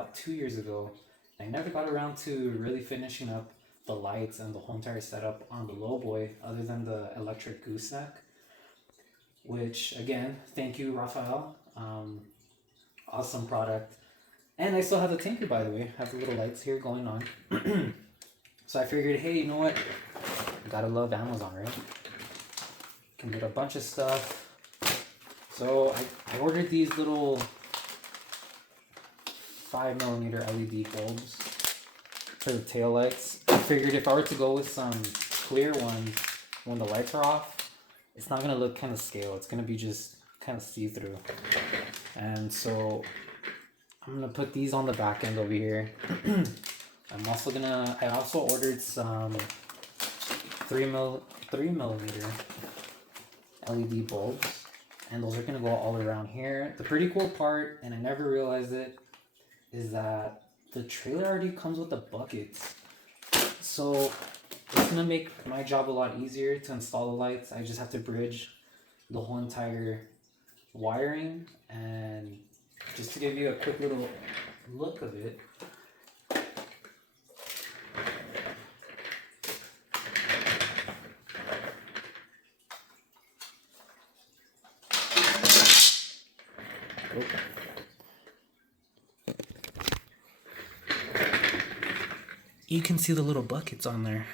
about 2 years ago. I never got around to really finishing up the lights and the whole entire setup on the LowBoy other than the electric gooseneck, which again, thank you, Rafael. Awesome product. And I still have the tanker, by the way. I have the little lights here going on. So I figured, hey, you know what? Gotta love Amazon, right? Can get a bunch of stuff. So I ordered these little 5mm LED bulbs for the tail lights. I figured if I were to go with some clear ones when the lights are off, it's not gonna look kind of scale. It's gonna be just kind of see-through. And so I'm gonna put these on the back end over here. I also ordered some 3mm LED bulbs, and those are gonna go all around here. The pretty cool part, and I never realized it, is that the trailer already comes with the buckets. So it's gonna make my job a lot easier to install the lights. I just have to bridge the whole entire wiring. And just to give you a quick little look of it, you can see the little buckets on there.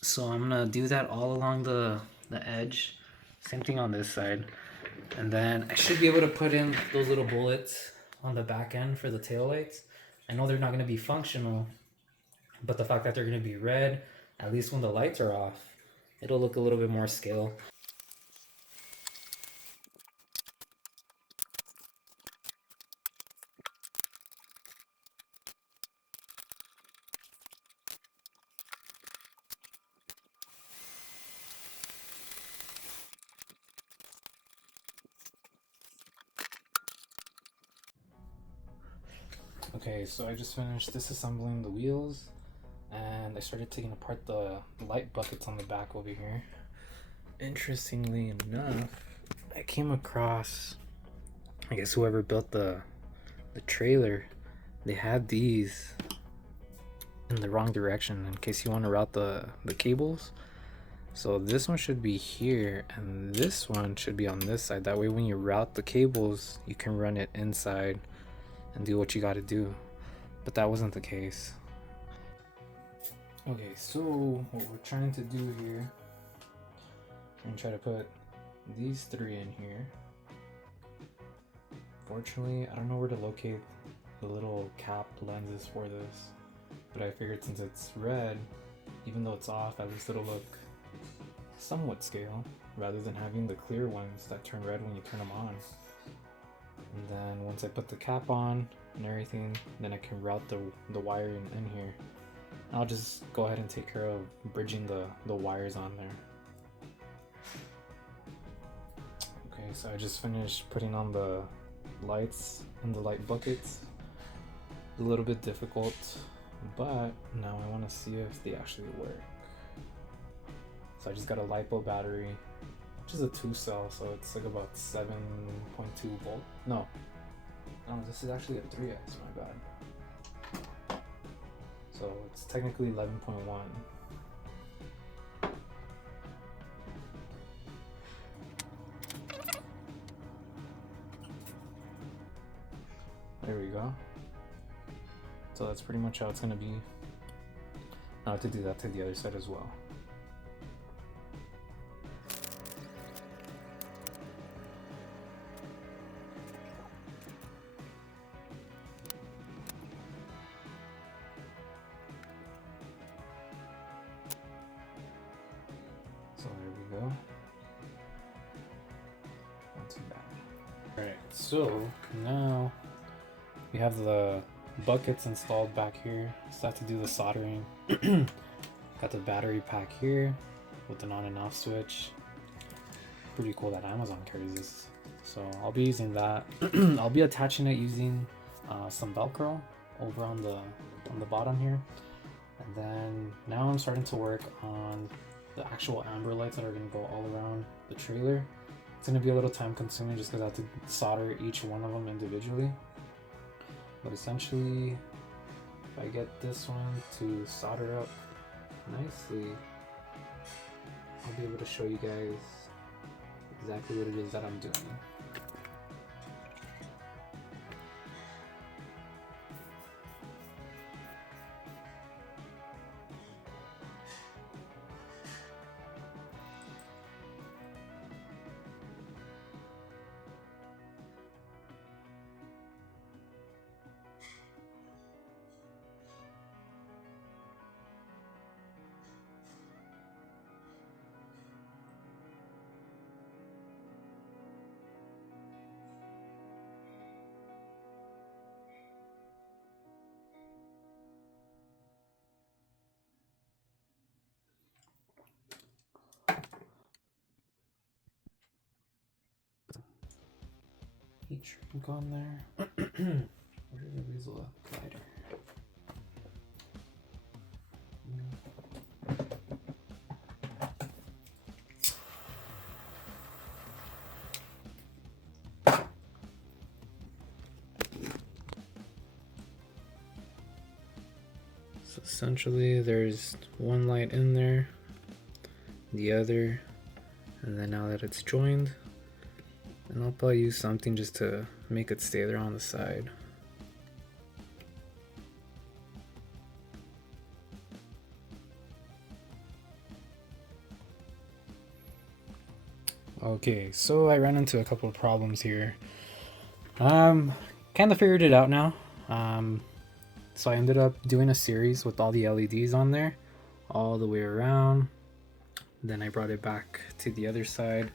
So I'm gonna do that all along the edge. Same thing on this side. And then I should be able to put in those little bullets on the back end for the taillights. I know they're not gonna be functional, but the fact that they're gonna be red, at least when the lights are off, it'll look a little bit more scale. Okay, so I just finished disassembling the wheels, and I started taking apart the light buckets on the back over here. Interestingly enough, I came across, I guess whoever built the trailer, they had these in the wrong direction in case you want to route the cables. So this one should be here, and this one should be on this side. That way when you route the cables, you can run it inside and do what you got to do. But that wasn't the case. Okay, so what we're trying to do here, we're gonna try to put these three in here. Fortunately, I don't know where to locate the little cap lenses for this, but I figured since it's red, even though it's off, at least it'll look somewhat scale, rather than having the clear ones that turn red when you turn them on. And then once I put the cap on and everything, then I can route the wiring in here. I'll just go ahead and take care of bridging the wires on there. Okay, so I just finished putting on the lights and the light buckets. A little bit difficult, but now I want to see if they actually work. So I just got a LiPo battery, which is a 2-cell, so it's like about 7.2 volt. No, this is actually a 3x, my bad. So it's technically 11.1. There we go. So that's pretty much how it's gonna be. Now I have to do that to the other side as well. So there we go. Not too bad. Alright, so now we have the buckets installed back here. So I have to do the soldering. Got the battery pack here with an on and off switch. Pretty cool that Amazon carries this. So I'll be using that. I'll be attaching it using some Velcro over on the bottom here. And then now I'm starting to work on the actual amber lights that are going to go all around the trailer. It's going to be a little time consuming just because I have to solder each one of them individually. But essentially, if I get this one to solder up nicely, I'll be able to show you guys exactly what it is that I'm doing. Heat shrink on there. Where's the weasel glider? So essentially there's one light in there, the other, and then now that it's joined, and I'll probably use something just to make it stay there on the side. Okay, so I ran into a couple of problems here. Kind of figured it out now. So I ended up doing a series with all the LEDs on there, all the way around. Then I brought it back to the other side.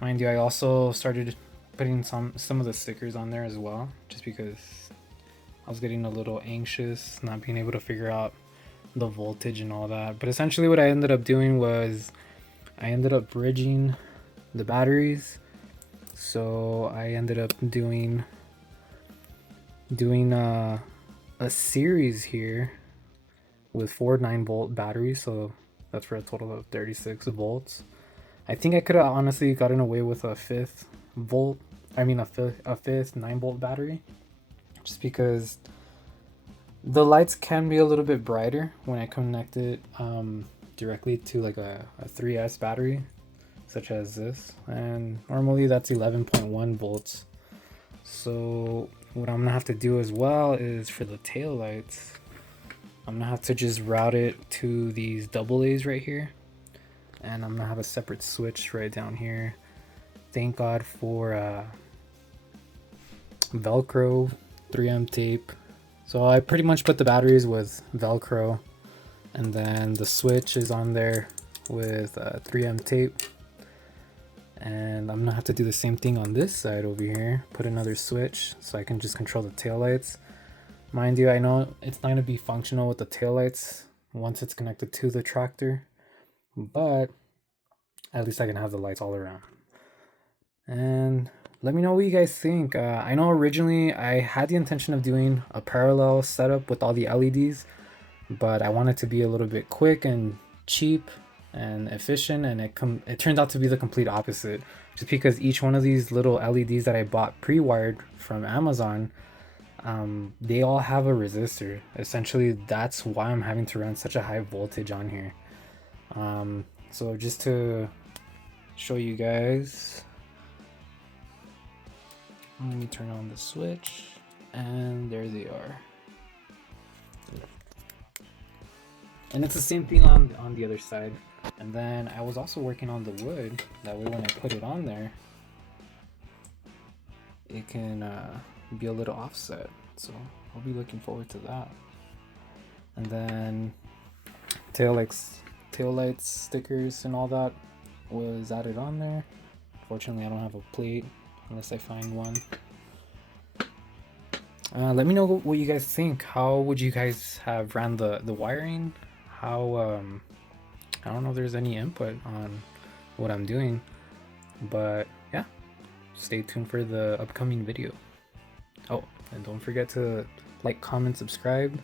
Mind you, I also started putting some of the stickers on there as well, just because I was getting a little anxious, not being able to figure out the voltage and all that. But essentially what I ended up doing was I ended up bridging the batteries. So I ended up doing a series here with 4 9-volt batteries, so that's for a total of 36 volts. I think I could have honestly gotten away with a fifth 9-volt battery, just because the lights can be a little bit brighter when I connect it directly to like a 3S battery, such as this, and normally that's 11.1 volts. So what I'm gonna have to do as well is for the tail lights, I'm gonna have to just route it to these AA's right here, and I'm gonna have a separate switch right down here. Thank God for Velcro 3M tape. So I pretty much put the batteries with Velcro, and then the switch is on there with 3M tape. And I'm gonna have to do the same thing on this side over here, put another switch so I can just control the taillights. Mind you, I know it's not gonna be functional with the taillights once it's connected to the tractor, but at least I can have the lights all around. And let me know what you guys think. I know originally I had the intention of doing a parallel setup with all the LEDs, but I want it to be a little bit quick and cheap and efficient, and it turned out to be the complete opposite, just because each one of these little LEDs that I bought pre-wired from Amazon, they all have a resistor. Essentially that's why I'm having to run such a high voltage on here. So just to show you guys, let me turn on the switch, and there they are. And it's the same thing on the other side. And then I was also working on the wood, that way when I put it on there, it can be a little offset. So I'll be looking forward to that. And then tail lights, stickers and all that was added on there. Fortunately I don't have a plate unless I find one. Let me know what you guys think. How would you guys have ran the wiring? How I don't know if there's any input on what I'm doing, but yeah, stay tuned for the upcoming video. Oh, and don't forget to like, comment, subscribe,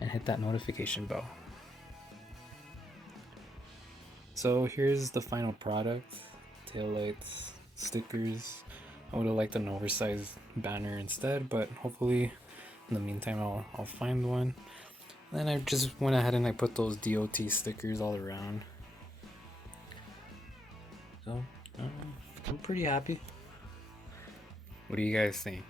and hit that notification bell. So here's the final product: taillights, stickers. I would have liked an oversized banner instead, but hopefully In the meantime, I'll find one. Then I just went ahead and I put those DOT stickers all around. So I'm pretty happy. What do you guys think?